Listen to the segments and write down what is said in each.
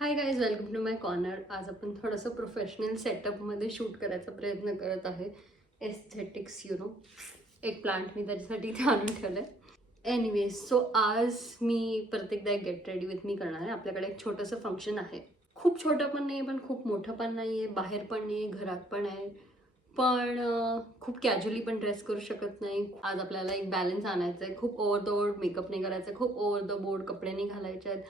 High guys, welcome to my corner. आज आपण थोडंसं प्रोफेशनल सेटअपमध्ये शूट करायचा प्रयत्न करत आहे. एस्थेटिक्स एक प्लांट मी त्याच्यासाठी इथे आणून ठेवलं आहे. एनिवेज, सो आज मी प्रत्येकदा एक गेट रेडी विथ मी करणार आहे. आपल्याकडे एक छोटंसं फंक्शन आहे. खूप छोटं पण नाही पण खूप मोठं पण नाही आहे, बाहेर पण नाही आहे, घरात पण आहे. पण खूप कॅज्युअली पण ड्रेस करू शकत नाही. आज आपल्याला एक बॅलन्स आणायचं आहे. खूप ओव्हर द बोर्ड मेकअप नाही करायचं, खूप ओव्हर द बोर्ड कपडे नाही घालायचे आहेत,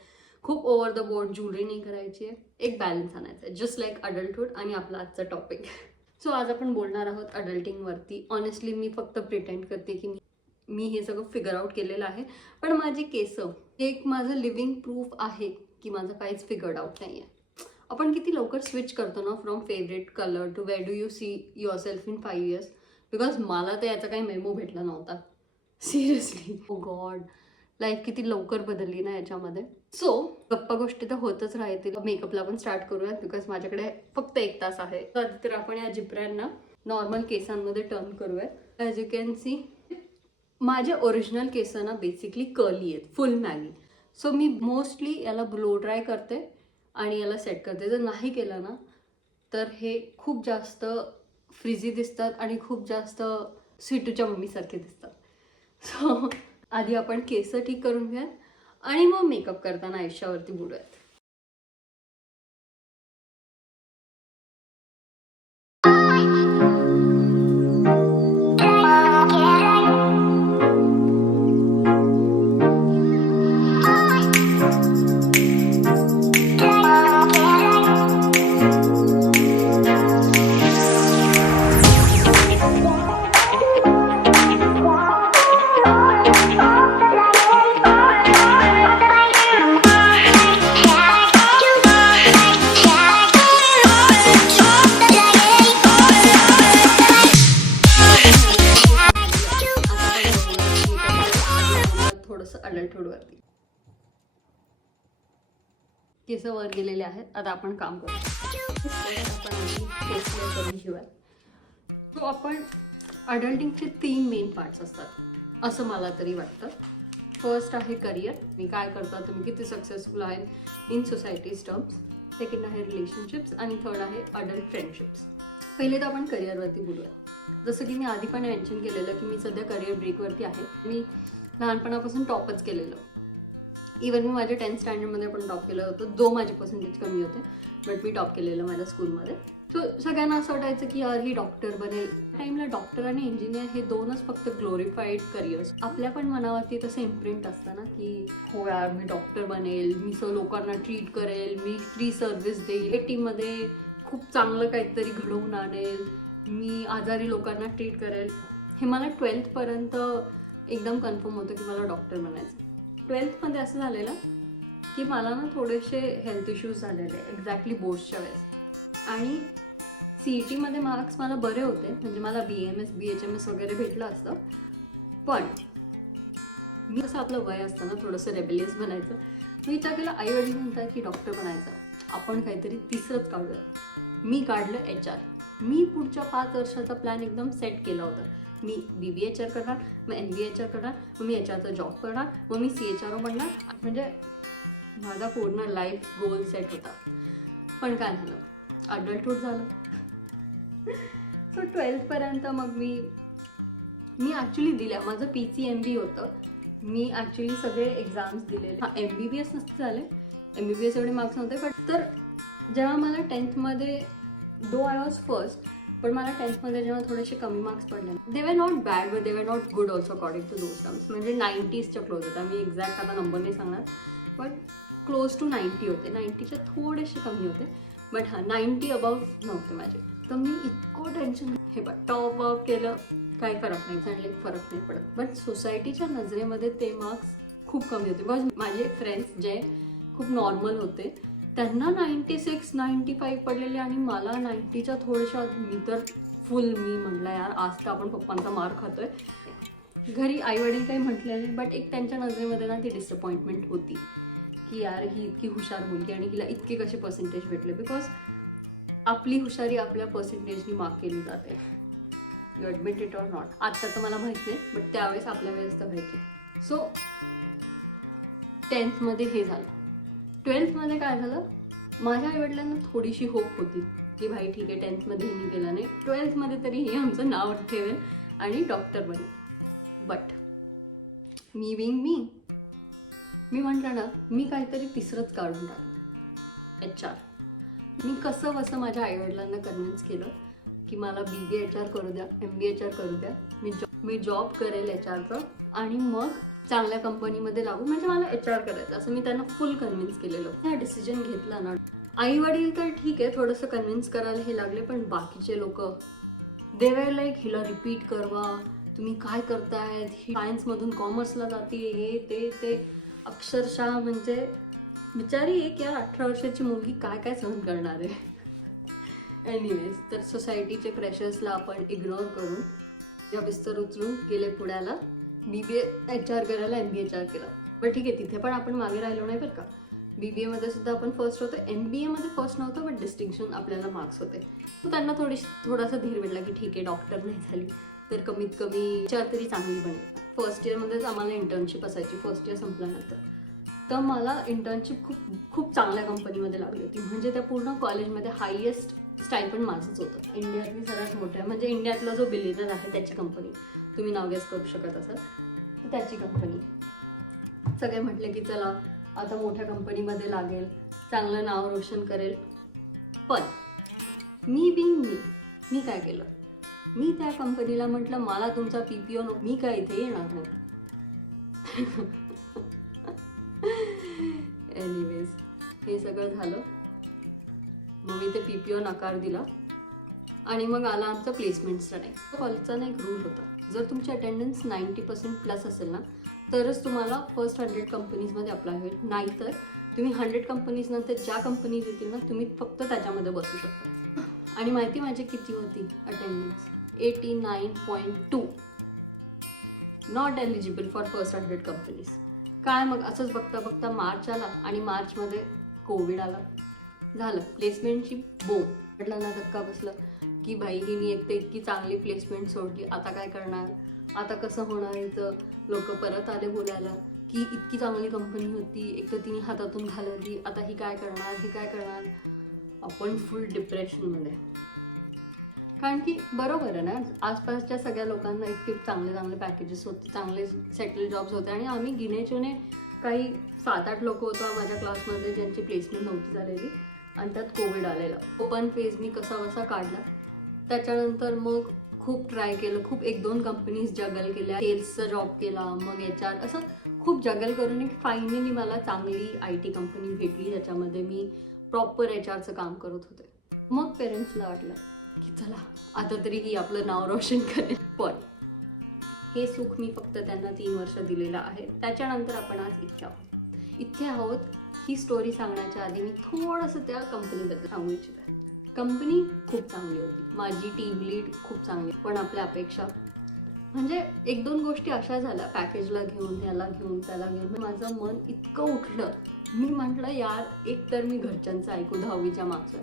खूप ओव्हर द बोर्ड ज्वेलरी नाही करायची आहे. एक बॅलन्स आणायचा आहे, जस्ट लाईक अडल्टहूड. आणि आपला आजचा टॉपिक. सो आज आपण बोलणार आहोत अडल्टिंगवरती. ऑनेस्टली मी फक्त प्रिटेंड करते की मी हे सगळं फिगर आउट केलेलं आहे, पण माझी केस एक माझं लिव्हिंग प्रूफ आहे की माझं काहीच फिगर्ड आउट नाही आहे. आपण किती लवकर स्विच करतो ना from favourite colour to where do you see yourself in 5 years. Because मला तर याचा काही मेमो भेटला नव्हता. सिरियसली, ओ गॉड, लाईफ किती लवकर बदलली ना याच्यामध्ये. सो गप्पा गोष्टी तर होतच राहतील. मेकअपला पण स्टार्ट करूयात बिकॉज माझ्याकडे फक्त 1 तास आहे. तर आपण या जिपऱ्यांना नॉर्मल केसांमध्ये टर्न करूयात. ॲज यू कॅन सी, माझे ओरिजिनल केसांना बेसिकली कर्ली आहेत, फुल मॅगी. सो मी मोस्टली याला ब्लो ड्राय करते आणि याला सेट करते. जर नाही केलं ना तर हे खूप जास्त फ्रिझी दिसतात आणि खूप जास्त स्वीटूच्या मम्मीसारखे दिसतात. सो आधी आपण केस ठीक करून घ्यात आणि मग मेकअप करताना आयुष्यावरती बोलूयात. थोडंसं अडल्टहूडवरती केस वर गेलेले आहेत. आता आपण काम करू. आपण केस करून घेऊया. तो आपण अडल्टिंगचे 3 मेन पार्ट्स असतात असं मला तरी वाटतं. फर्स्ट आहे करिअर, मी काय करता, तुम्ही किती सक्सेसफुल आहे इन सोसायटीज टर्म्स. सेकंड आहे रिलेशनशिप्स आणि थर्ड आहे अडल्ट फ्रेंडशिप्स. पहिले तर आपण करिअरवरती बोलूया. जसं की मी आधी पण मेन्शन केलेलं की मी सध्या करिअर ब्रेकवरती आहे. मी लहानपणापासून टॉपच केलेलं. इवन मी माझ्या 10th स्टँडर्डमध्ये पण टॉप केलं होतं. जो माझे पर्सेंटेज कमी होते बट मी टॉप केलेलं माझ्या स्कूलमध्ये. सो सगळ्यांना असं वाटायचं की यार ही डॉक्टर बनेल. टाईमला डॉक्टर आणि इंजिनियर हे 2च फक्त ग्लोरिफाईड करिअर्स. आपल्या पण मनावरती तसं इम्प्रिंट असतं ना की हो यार मी डॉक्टर बनेल, मी लोकांना ट्रीट करेल, मी फ्री सर्व्हिस देईल, टीममध्ये खूप चांगलं काहीतरी घडवून आणेल, मी आजारी लोकांना ट्रीट करेल. हे मला 12th पर्यंत एकदम कन्फर्म होतं की मला डॉक्टर बनायचं. 12th मध्ये असं झालेलं की मला ना थोडेसे हेल्थ इश्यूज झालेले एक्झॅक्टली बोर्ड्सच्या वेळेस. आणि CETमध्ये मार्क्स मला बरे होते, म्हणजे मला BMS BHMS वगैरे भेटलं असतं. पण मी कसं आपलं वय असतं ना थोडंसं रेबेलियस बनायचं. मी विचार केला, आई वडील म्हणतात की डॉक्टर बनायचं, आपण काहीतरी तिसरंच काढूया. मी काढलं HR. मी पुढच्या 5 वर्षाचा प्लॅन एकदम सेट केला होता. मी BBHR करणार, मग MBHR करणार, मग मी HRचा जॉब करणार, मग मी CHRO बनणार. म्हणजे माझा पूर्ण लाईफ गोल सेट होता. पण काय झालं, अडल्टहूड झालं. सो 12th पर्यंत मग मी ॲक्च्युली दिल्या. माझं PCMB होतं. मी ॲक्च्युली सगळे एक्झाम्स दिलेले. MBBS नसते झाले, MBBS एवढे मार्क्स नव्हते. पण तर जेव्हा मला 10th मध्ये दो आय वॉज फर्स्ट, पण मला 10th मध्ये जेव्हा थोडेसे कमी मार्क्स पडले, दे were not bad but they were not good also according to those terms. म्हणजे 90sच्या क्लोज होता. मी एक्झॅक्ट आता नंबर नाही सांगणार, बट क्लोज टू 90 होते. 90च्या थोडेसे कमी होते, बट 90 अबाव नव्हते माझे. तर मी इतकं टेन्शन, हे बघ टॉप वॉप केलं काही फरक नाही, चांगले फरक नाही पडत. बट सोसायटीच्या नजरेमध्ये ते मार्क्स खूप कमी होते. बिकॉज माझे फ्रेंड्स जे खूप नॉर्मल होते त्यांना 96 95 पडलेले आणि मला 90च्या थोड्याशा. मी तर फुल, मी म्हटलं यार आज तर आपण पप्पांचा मार खातोय. घरी आईवडील काही म्हटले नाही, बट एक त्यांच्या नजरेमध्ये ना ती डिसअपॉइंटमेंट होती की यार ही इतकी हुशार मुलगी आणि हिला इतके कसे पर्सेंटेज भेटले. बिकॉज आपली हुशारी आपल्या पर्सेंटेजनी मार्क केली जाते. You admit it or not. आत्ता तर मला माहीत नाही, बट त्यावेळेस आपल्या वेळेस तर व्हायचे. सो 10th मध्ये हे झालं. 12th मध्ये काय झालं, माझ्या आईवडिलांना थोडीशी होप होती की भाई ठीक आहे 10th हिने केला नाही, 12th तरी हे आमचं नाव ठेवेल आणि डॉक्टर बनेल. बट मी बिंग मी म्हटलं ना, मी काहीतरी तिसरंच काढून टाकलं, HR. मी कसं बसं माझ्या आईवडिलांना कन्व्हिन्स केलं की मला BBA HR करू द्या, MBA HR करू द्या, मी जॉब करेल HRचा आणि मग चांगल्या कंपनीमध्ये लागून म्हणजे मला HR करायचं, असं मी त्यांना फुल कन्व्हिन्स केलेलं. हा डिसिजन घेतला ना, आई वडील तर ठीक आहे थोडंसं कन्व्हिन्स करायला हे लागले, पण बाकीचे लोक दे वर लाईक हिला रिपीट करवा, तुम्ही काय करताय, ही सायन्समधून कॉमर्सला जाते, हे ते अक्षरशः म्हणजे बिचारी एक 18 वर्षाची मुलगी काय काय सहन करणार आहे. एनिवेज, तर सोसायटीचे प्रेशर्सला आपण इग्नोर करून या बिस्तर उचलून गेले पुण्याला BBA HR करायला, MBA HR केला. बट ठीक आहे, तिथे पण आपण मागे राहिलो नाही बरं का. BBA मध्ये सुद्धा आपण फर्स्ट होतो, MBA मध्ये फर्स्ट नव्हतं, बट डिस्टिंक्शन आपल्याला मार्क्स होते. तर त्यांना थोडासा धीर भेटला की ठीक आहे डॉक्टर नाही झाली तर कमीत कमी HR तरी चांगली बनेल. फर्स्ट इयरमध्येच आम्हाला इंटर्नशिप असायची, फर्स्ट इयर संपल्यानंतर. तर मला इंटर्नशिप खूप चांगल्या कंपनीमध्ये लागली होती, म्हणजे त्या पूर्ण कॉलेजमध्ये हायेस्ट स्टायपंड माझंच होतं. इंडियातली सर्वात मोठ्या म्हणजे इंडियातला जो बिलियनर आहे त्याची कंपनी, तुम्ही नाव गेस करू शकत असाल, तर त्याची कंपनी. सगळे म्हटले की चला आता मोठ्या कंपनीमध्ये लागेल, चांगलं नाव रोशन करेल. पण मी काय केलं, मी त्या कंपनीला म्हटलं मला तुमचा PPO नको, मी काय इथे येणार नाही. एनिवेज, हे सगळं झालं. मग मी ते PPO नकार दिला आणि मग आला आमचा प्लेसमेंटचा टाईम. कॉलेजचा ना एक रूल होता, जर तुमची अटेंडन्स 90% प्लस असेल ना तरच तुम्हाला फर्स्ट 100 कंपनीजमध्ये अप्लाय होईल, नाहीतर तुम्ही 100 कंपनीज नंतर ज्या कंपनीज येतील ना तुम्ही फक्त त्याच्यामध्ये बसू शकता. आणि माहिती माझी किती होती attendance? 89.2. Not eligible for first 100 companies. काय मग असंच बघता बघता मार्च आला आणि मार्चमध्ये कोविड आला. झालं प्लेसमेंटची बोम. म्हटलं ना धक्का बसलं की भाई हिनी एक तर इतकी चांगली प्लेसमेंट सोडली, आता काय करणार, आता कसं होणार. इथं लोक परत आले बोलायला की इतकी चांगली कंपनी होती, एक तर तिने हातातून घालवली, आता ही काय करणार, ही काय करणार. आपण फुल डिप्रेशनमध्ये. कारण की बरोबर आहे ना, आसपासच्या सगळ्या लोकांना इतके चांगले चांगले पॅकेजेस होते, चांगले सेटल जॉब्स होते आणि आम्ही गिनेचुने काही 7-8 लोक होतो माझ्या क्लासमध्ये ज्यांची प्लेसमेंट नव्हती झालेली आणि त्यात कोविड आलेला. ओपन फेज मी कसा बसा काढला. त्याच्यानंतर मग खूप ट्राय केलं, खूप 1-2 कंपनीज जगल केल्या, सेल्सचा जॉब केला, मग HR, असं खूप जगल करून एक फायनली मला चांगली IT कंपनी भेटली ज्याच्यामध्ये मी प्रॉपर HRचं काम करत होते. मग पेरेंट्सला वाटलं की चला आता तरी ही आपलं नाव रोशन करेल. पण हे सुख मी फक्त त्यांना 3 वर्ष दिलेलं आहे. त्याच्यानंतर आपण आज इथे आहोत. ही स्टोरी सांगण्याच्या आधी मी थोडंसं त्या कंपनीबद्दल सांगू इच्छिते. कंपनी खूप चांगली होती, माझी टीम लीड खूप चांगली, पण आपल्या अपेक्षा म्हणजे 1-2 गोष्टी अशा झाल्या, पॅकेजला घेऊन, याला घेऊन, त्याला घेऊन माझं मन इतकं उठलं. मी म्हटलं यार एक तर मी घरच्यांचं ऐकू 10वीच्या मागचं,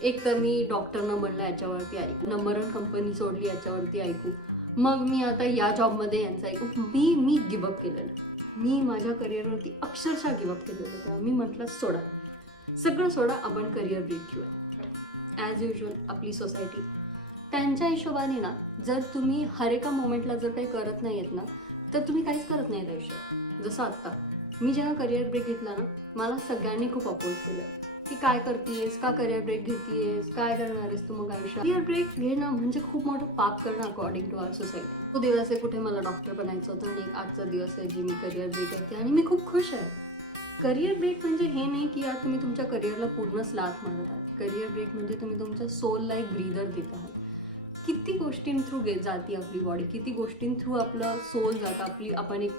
एक तर मी डॉक्टर न बनलं याच्यावरती ऐकू, नंबर 1 कंपनी सोडली याच्यावरती ऐकू, मग मी आता या जॉबमध्ये यांचं ऐकू. मी गिवअप केलेलं, मी माझ्या करिअरवरती अक्षरशः गिवअप केलेलं. तेव्हा मी म्हटलं सोडा, सगळं सोडा, आपण करिअर ब्रेक घेऊया. ॲज युजल आपली सोसायटी त्यांच्या हिशोबाने ना, जर तुम्ही हर एका मोमेंटला जर काही करत नाही आहेत ना तर तुम्ही काहीच करत नाहीत आयुष्यात. जसं आत्ता मी जेव्हा करिअर ब्रेक घेतला ना, मला सगळ्यांनी खूप अपोज केलं की काय करतेस, का करिअर ब्रेक घेतेस, काय करणार आहेस तू मग आयुष्यात. करिअर ब्रेक घेणं म्हणजे खूप मोठं पाप करणं अकॉर्डिंग टू आवर सोसायटी. तो दिवस आहे कुठे मला डॉक्टर बनायचं होतं आणि आजचा दिवस आहे जी मी करिअर ब्रेक घेते आणि मी खूप खुश आहे. करिअर ब्रेक म्हणजे हे नाही की यार तुम्ही तुमच्या करिअरला पूर्ण स्लाथ मारत आहात. करिअर ब्रेक म्हणजे तुम्ही तुमच्या सोलला एक ब्रीदर देत आहात. किती गोष्टींथ्रू जाती आपली बॉडी, किती गोष्टींथ्रू आपलं सोल जातं, आपण एक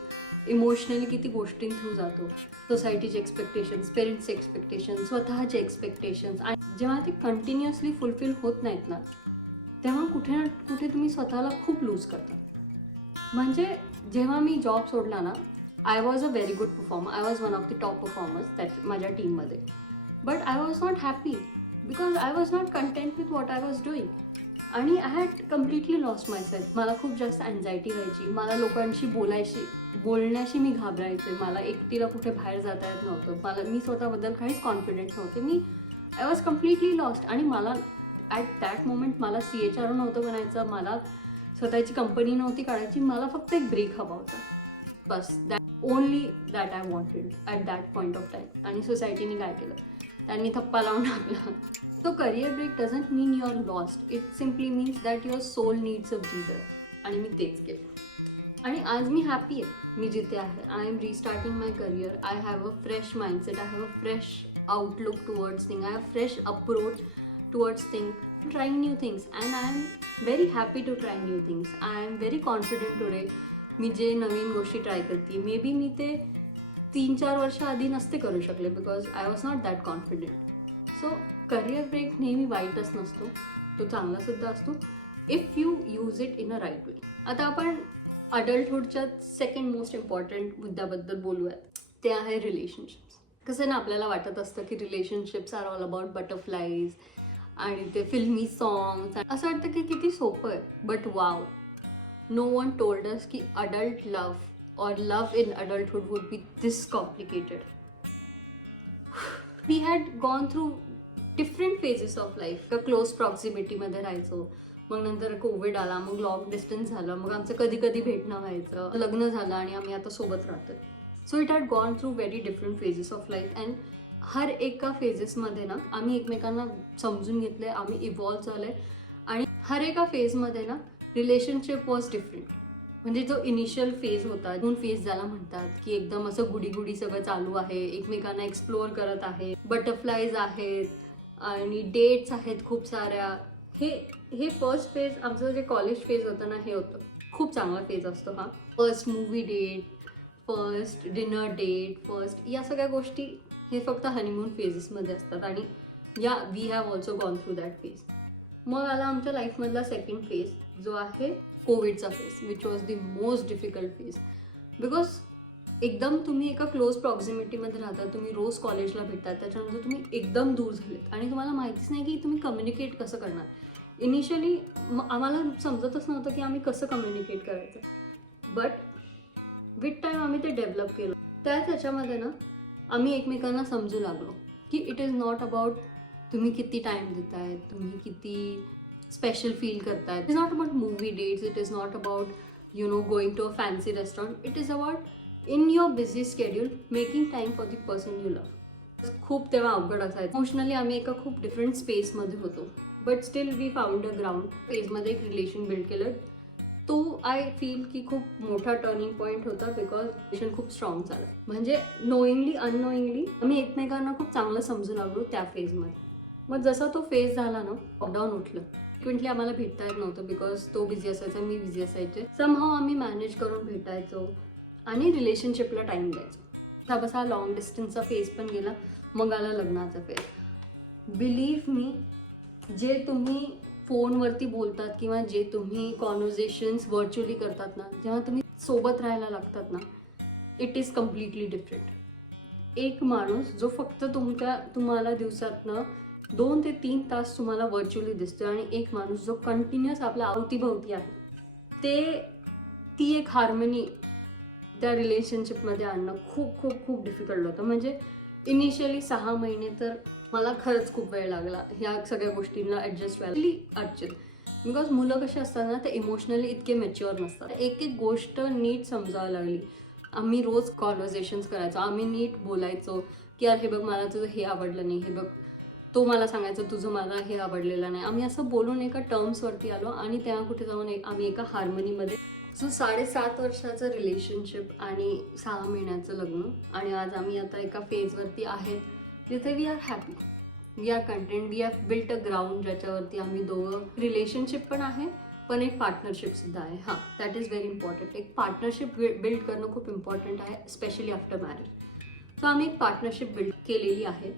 इमोशनली किती गोष्टींथ्रू जातो. सोसायटीचे एक्सपेक्टेशन्स, पेरेंट्सचे एक्सपेक्टेशन्स, स्वतःचे एक्सपेक्टेशन्स, आणि जेव्हा ते कंटिन्युअसली फुलफिल होत नाहीत ना तेव्हा कुठे ना कुठे तुम्ही स्वतःला खूप लूज करता. म्हणजे जेव्हा मी जॉब सोडला ना, I was a very good performer, I was one of the top performers त्यात माझ्या टीममध्ये. But I was not happy because I was not content with what I was doing. आणि I had completely lost myself. मला खूप जास्त anxiety व्हायची, मला लोकांशी बोलण्याशी मी घाबरायचे, मला एकटीला कुठे बाहेर जाता येत नव्हतं, मी स्वतःबद्दल काहीच कॉन्फिडेंट नव्हते. मी आय वॉज कम्प्लिटली लॉस्ट. आणि मला ॲट दॅट मोमेंट मला CHR नव्हतं बनायचं, मला स्वतःची कंपनी नव्हती काढायची, मला फक्त एक ब्रेक हवा होता बस. Only that I wanted at that point of time. आणि सोसायटीने काय केलं, त्यांनी थप्पा लावून टाकला. तो career break doesn't mean you are lost, it simply means that your soul needs a breather. आणि मी तेच केलं. आणि आज मी हॅपी आहे मी जिथे आहे. I am restarting my career. I have a fresh mindset, I have a fresh outlook towards thing, I have fresh approach towards thing, trying new things, and I am very happy to try new things. I am very confident today. मी जे नवीन गोष्टी try करते, may be मी ते 3-4 वर्ष आधी नसते करू शकले, because I was not that confident. So career break नेहमी वाईटच नसतो, तो चांगलासुद्धा असतो if you use it in a right way. आता आपण अडल्टहूडच्या सेकंड मोस्ट इम्पॉर्टंट मुद्द्याबद्दल बोलूयात, ते आहे रिलेशनशिप्स. कसं ना, आपल्याला वाटत असतं की relationships are all about butterflies आणि ते फिल्मी सॉंग्स. असं वाटतं की किती सोपं आहे, but wow, no one told us की adult love or love in adulthood would be this complicated. We had gone through different phases of life. Close प्रॉक्सिमिटीमध्ये राहायचो, मग नंतर कोविड आला, मग लॉंग डिस्टन्स झालं, मग आमचं कधी कधी भेटणं व्हायचं, लग्न झालं आणि आम्ही आता सोबत राहतो. So it had gone through very different phases of life. And her एका फेजेसमध्ये ना आम्ही एकमेकांना समजून घेतले, आम्ही इव्हॉल्व झाले. आणि हर एका फेजमध्ये ना रिलेशनशिप वॉज डिफरंट. म्हणजे जो इनिशियल फेज होता, दोन फेज ज्याला म्हणतात, की एकदम असं गुडी गुडी सगळं चालू आहे, एकमेकांना एक्सप्लोअर करत आहे, बटरफ्लाईज आहेत आणि डेट्स आहेत खूप साऱ्या. हे फर्स्ट फेज, आमचं जे कॉलेज फेज होतं ना, हे होतं खूप चांगला फेज असतो हा. First movie date, first dinner date, first या सगळ्या गोष्टी हे फक्त हनीमून फेजेसमध्ये असतात. आणि या we have also gone through that phase. मग आला आमच्या लाईफमधला सेकंड फेज, जो आहे कोविडचा phase, which was the most difficult phase. Because एकदम तुम्ही एका क्लोज प्रॉक्झिमिटीमध्ये राहता, तुम्ही रोज कॉलेजला भेटतात, त्याच्यानंतर तुम्ही एकदम दूर झालेत आणि तुम्हाला माहितीच नाही की तुम्ही कम्युनिकेट कसं करणार. इनिशियली आम्हाला समजतच नव्हतं की आम्ही कसं कम्युनिकेट करायचं, बट विथ टाईम आम्ही ते डेव्हलप केलं. त्याच्यामध्ये ना आम्ही एकमेकांना समजू लागलो की इट इज नॉट अबाउट तुम्ही किती टाईम देताय, तुम्ही किती स्पेशल फील करताय. It is not about movie dates, it is not about going to a fancy restaurant. It is about in your busy schedule making time for the person you love. खूप तेव्हा अवघड असायचं. Emotionally आम्ही एका खूप different स्पेसमध्ये होतो, but still we found a ground. फेजमध्ये एक रिलेशन बिल्ड केलं. तो आय फील की खूप मोठा टर्निंग पॉईंट होता, बिकॉज रिलेशन खूप स्ट्रॉंग झालं. म्हणजे नोईंगली अननोईंगली आम्ही एकमेकांना खूप चांगलं समजू लागलो त्या फेजमध्ये. मग जसा तो फेज झाला ना, लॉकडाऊन उठलं. फ्रिक्वेंटली आम्हाला भेटता येत नव्हतं, बिकॉज तो बिझी असायचा, मी बिझी असायचे. समहाव आम्ही मॅनेज करून भेटायचो आणि रिलेशनशिपला टाईम द्यायचो. हा बसा लॉंग डिस्टन्सचा फेज पण गेला, मग आला लग्नाचा फेज. बिलीव्ह मी, जे तुम्ही फोनवरती बोलतात किंवा जे तुम्ही कॉन्व्हर्सेशन्स व्हर्च्युअली करतात ना, जेव्हा तुम्ही सोबत राहायला लागतात ना, इट इज कम्प्लिटली डिफरंट. एक माणूस जो फक्त तुम्हाला दिवसातनं 2 ते 3 तास तुम्हाला व्हर्च्युअली दिसतो, आणि एक माणूस जो कंटिन्युअस आपल्या अवतीभवती आहे, ती एक हार्मनी त्या रिलेशनशिपमध्ये आणणं खूप खूप खूप डिफिकल्ट होतं. म्हणजे इनिशियली 6 महिने तर मला खरंच खूप वेळ लागला ह्या सगळ्या गोष्टींना ॲडजस्ट व्हायला. अर्चित, बिकॉज मुलं कशी असतात ना, ते इमोशनली इतके मॅच्युअर नसतात. एक एक गोष्ट नीट समजावं लागली. आम्ही रोज कॉन्व्हर्सेशन्स करायचो, आम्ही नीट बोलायचो की यार हे बघ, मला तुझं हे आवडलं नाही, हे बघ, तो मला सांगायचं तुझं मला हे आवडलेलं नाही. आम्ही असं बोलून एका टर्म्सवरती आलो आणि तेव्हा कुठे जाऊन आम्ही एका हार्मनीमध्ये. सो 7.5 वर्षाचं रिलेशनशिप आणि 6 महिन्याचं लग्न, आणि आज आम्ही आता एका फेजवरती आहेत जिथे we are happy, we are content, we have built a ground ज्याच्यावरती आम्ही दोघं. रिलेशनशिप पण आहे, पण एक पार्टनरशिपसुद्धा आहे. हां, दॅट इज व्हेरी इम्पॉर्टंट. एक पार्टनरशिप बिल्ड करणं खूप इम्पॉर्टंट आहे, स्पेशली आफ्टर मॅरेज. सो आम्ही एक पार्टनरशिप बिल्ड केलेली आहे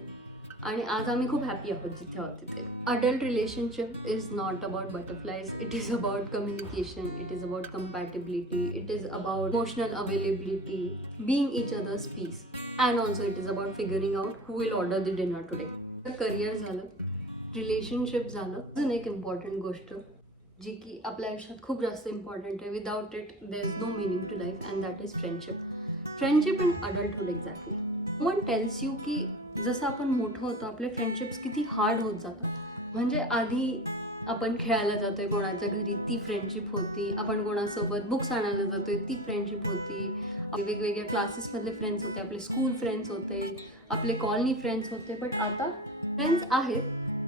आणि आज आम्ही खूप हॅपी आहोत जिथे आहोत तिथे. Adult relationship is not about butterflies, it is about communication, it is about compatibility, it is about emotional availability, being each other's peace, and also it is about figuring out who will order the dinner today. Career झालं, relationship झालं, अजून एक important गोष्ट जी की आपल्या आयुष्यात खूप जास्त इम्पॉर्टंट आहे. Without it there is no meaning to life, and that is friendship. Friendship in adulthood exactly. One tells you की जसं आपण मोठं होतो आपले फ्रेंडशिप्स किती हार्ड होत जातात. म्हणजे आधी आपण खेळायला जातोय कोणाच्या घरी, ती फ्रेंडशिप होती. आपण कोणासोबत बुक्स आणायला जातोय, ती फ्रेंडशिप होती. वेगवेगळ्या क्लासेसमधले फ्रेंड्स होते, आपले स्कूल फ्रेंड्स होते, आपले कॉलनी फ्रेंड्स होते. बट आता फ्रेंड्स आहेत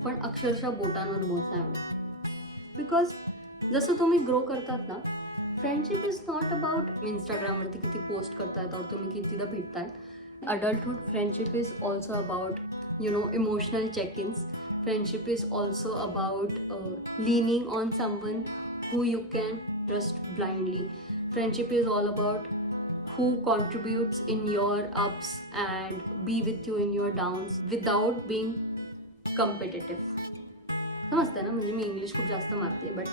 पण अक्षरशः बोटांवर मोजण्या एवढे. बिकॉज जसं तुम्ही ग्रो करतात ना, फ्रेंडशिप इज नॉट अबाउट इंस्टाग्रामवरती किती पोस्ट करतायत और तुम्ही कितीदा भेटतायत. Adulthood friendship is also about emotional check-ins. Friendship is also about leaning on someone who you can trust blindly. Friendship is all about who contributes in your ups and be with you in your downs without being competitive. समजतं ना, म्हणजे मी English खूप जास्त मारते. But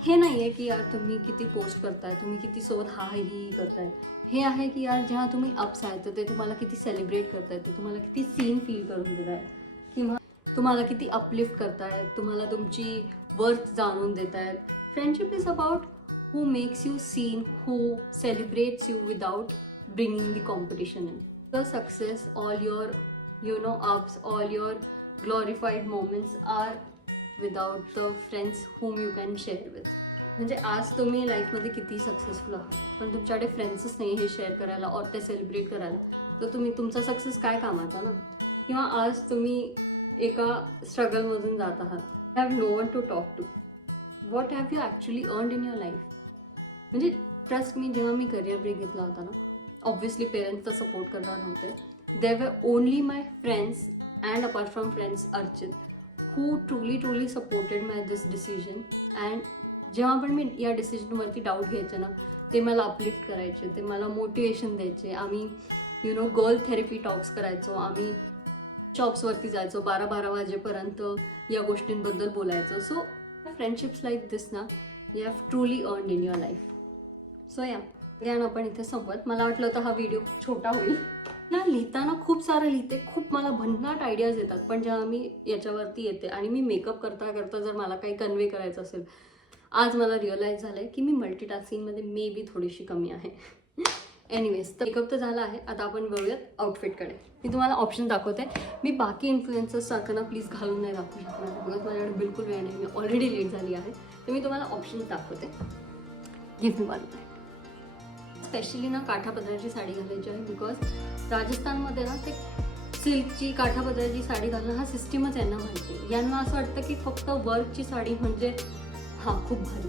हे नाही आहे की यार तुम्ही किती पोस्ट करताय, तुम्ही किती सोबत हा ही करताय. हे आहे की यार जेव्हा तुम्ही अप्स आहेत तर ते तुम्हाला किती सेलिब्रेट करतायत, ते तुम्हाला किती सीन फील करून देत आहेत, किंवा तुम्हाला किती अपलिफ्ट करतायत, तुम्हाला तुमची वर्थ जाणून देत आहेत. Friendship is about who makes you seen, who celebrates you without bringing the competition in. The success, all your ups, all your glorified moments are without the friends whom you can share with. म्हणजे आज तुम्ही लाईफमध्ये किती successful आहात पण तुमच्याकडे फ्रेंड्सच नाही हे शेअर करायला और ते सेलिब्रेट करायला, तर तुमचा सक्सेस काय कामाचा ना. किंवा आज तुम्ही एका स्ट्रगलमधून जात आहात, have no one to talk to. What have you actually earned in your life. म्हणजे ट्रस्ट मी, जेव्हा मी करिअर ब्रेक घेतला होता ना, ऑब्व्हियसली पेरेंट्स तर सपोर्ट करणार नव्हते. They were only my friends and apart from friends Archit who truly supported my this decision. And जेव्हा पण मी या डिसिजनवरती डाऊट घ्यायचे ना, ते मला अपलिफ्ट करायचे, ते मला मोटिवेशन द्यायचे. आम्ही गर्ल थेरपी टॉक्स करायचो, आम्ही शॉप्सवरती जायचो 12-12 वाजेपर्यंत या गोष्टींबद्दल बोलायचो. सो फ्रेंडशिप्स लाईक दिस ना, you have truly earned in your life. So या ज्ञान आपण इथे संपत. मला वाटलं होतं हा व्हिडिओ छोटा होईल ना. लिहिताना खूप सारं लिहिते, खूप मला भन्नाट आयडियाज येतात, पण जेव्हा मी याच्यावरती येते आणि मी मेकअप करता करता जर मला काही कन्वे करायचं असेल, आज मला रिअलाईज झालं आहे की मी मल्टीटास्किंगमध्ये मे बी थोडीशी कमी आहे. एनिवेज, तर मेकअप तर झाला आहे, आता आपण बघूयात आउटफिटकडे. मी तुम्हाला ऑप्शन दाखवते. मी बाकी इन्फ्लुएन्सर्स सारखं ना प्लीज घालून नाही दाखवू शकणार, बिकॉज माझ्याकडे बिलकुल वेळ नाही, मी ऑलरेडी लेट झाली आहे. तर मी तुम्हाला ऑप्शन दाखवते. Give me one minute. Specially ना काठापदराची साडी घालायची आहे, बिकॉज राजस्थानमध्ये ना ते सिल्कची काठापदराची साडी घालणं हा सिस्टीमच यांना माहिती आहे. यांना असं वाटतं की फक्त वर्कची साडी म्हणजे हां खूप भारी.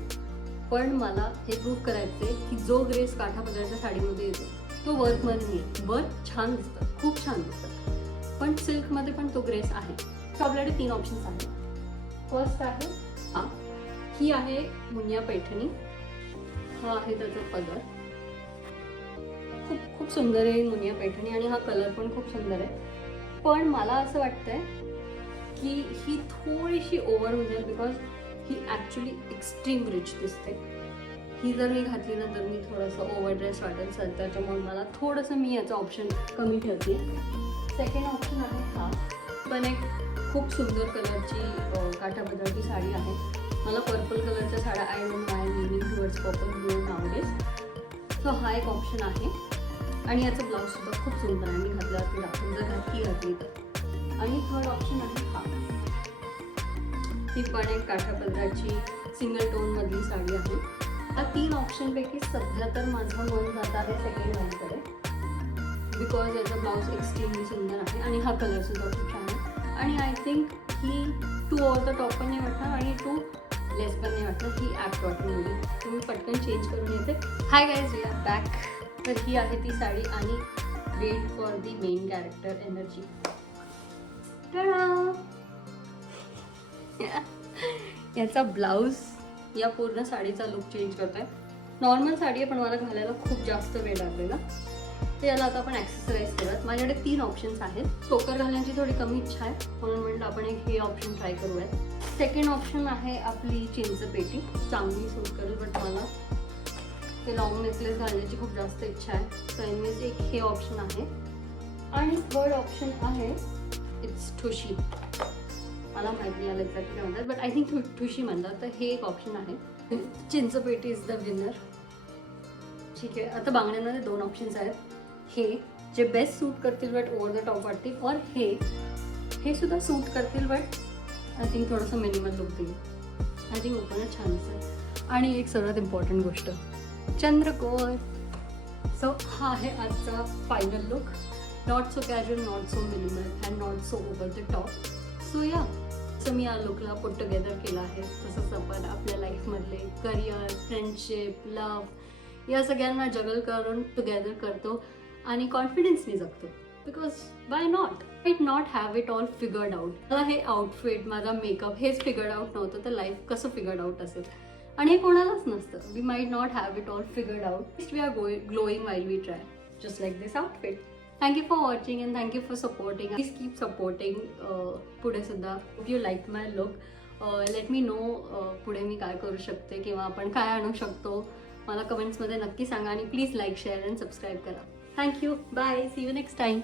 पण मला हे प्रूव्ह करायचं आहे की जो ग्रेस काठापदराच्या साडीमध्ये येतो तो वर्कमध्ये नाही. वर्क छान दिसतं, खूप छान दिसतं, पण सिल्कमध्ये पण तो ग्रेस आहे. तर आपल्याकडे 3 ऑप्शन्स आहेत. फर्स्ट आहे ही आहे मुनिया पैठणी. हा आहे त्याचा पदर, खूप सुंदर आहे मुनिया पैठणी, आणि हा कलर पण खूप सुंदर आहे. पण मला असं वाटतंय की ही थोडीशी ओव्हर होऊन जाईल, because he actually extreme rich दिसते. ही जर मी घातली ना तर मी थोडंसं ओव्हर ड्रेस वाटेल सर, त्याच्यामुळे मला थोडंसं मी याचा ऑप्शन कमी ठेवते. सेकंड ऑप्शन आहे हा, पण एक खूप सुंदर कलरची काठापदराची साडी आहे. मला पर्पल कलरच्या साड्या I don't my living towards purple blue nowadays. So हा एक ऑप्शन आहे, आणि याचं ब्लाऊजसुद्धा खूप सुंदर आहे. मी घातल्यावरती दाखवून जर घातली तर. आणि थर्ड ऑप्शन आहे हा, ही पण एक काठापदराची सिंगल टोनमधली साडी आहे. या 3 ऑप्शनपैकी सध्या तर माझं मन जात आहे सेकंड वनकडे, बिकॉज याचा ब्लाऊज एक्स्ट्रीमली सुंदर आहे आणि हा कलरसुद्धा खूप छान आहे. आणि आय थिंक ही टू ओव्हर द टॉप पण नाही वाटणार आणि टू लेस पण नाही वाटणार, ही ॲप्ट वाटून गेली. तुम्ही पटकन चेंज करून येते. Hi guys, we are back. तर ही आहे ती साडी आणि wait for the main character energy. याचा ब्लाऊज या पूर्ण साडीचा लुक चेंज करतोय. नॉर्मल साडी आहे पण मला घालायला खूप जास्त वेळ लागलेला, तर याला आता आपण ॲक्सेसराईज करत. माझ्याकडे 3 ऑप्शन्स आहेत. टोकर घालण्याची थोडी कमी इच्छा आहे, म्हणून म्हटलं आपण एक हे ऑप्शन ट्राय करूयात. सेकंड ऑप्शन आहे आपली चिंचपेटी, चांगली सूट करेल, बट मला ते लॉंग नेकलेस घालण्याची खूप जास्त इच्छा आहे. सो एनवेज एक हे ऑप्शन आहे. आणि थर्ड ऑप्शन आहे इट्स ठुशी. मला माहिती याला एक्झॅक्टली काय म्हणतात, बट आय थिंक ठुशी म्हणतात. तर हे एक ऑप्शन आहे. चिंचपेटी इज द विनर. ठीक आहे, आता बांगड्यांमध्ये 2 ऑप्शन्स आहेत, हे जे बेस्ट सूट करतील बट ओव्हर द टॉप वाटतील, और हे सुद्धा सूट करतील बट आय थिंक थोडंसं मिनिमल लुक देईल. आय थिंक ओपनच छान असेल. आणि एक सर्वात इम्पॉर्टंट गोष्ट, चंद्रकोर. सो हा आहे आजचा final look. Not so casual, not so minimal and not so over the top. So या, असं मी या लुकला पुट टुगेदर केलं आहे. तसंच आपण आपल्या लाईफमधले करिअर, फ्रेंडशिप, लव्ह या सगळ्यांना जगल करून टुगेदर करतो आणि कॉन्फिडन्सनी जगतो. Because why not? It not have it all figured out. मला हे आउटफिट, माझा मेकअप हेच फिगर्ड आउट नव्हतं, तर लाईफ कसं फिगर्ड आउट असेल? आणि हे कोणालाच नसतं. We might not have it all figured out. We are glowing while we try, just like this outfit. Thank you for watching and thank you for supporting. Please keep supporting. पुढे सुद्धा hope you liked my look. Let me know पुढे मी काय करू शकते किंवा आपण काय आणू शकतो. मला कमेंट्समध्ये नक्की सांगा आणि please like, share and subscribe करा. Thank you. Bye. See you next time.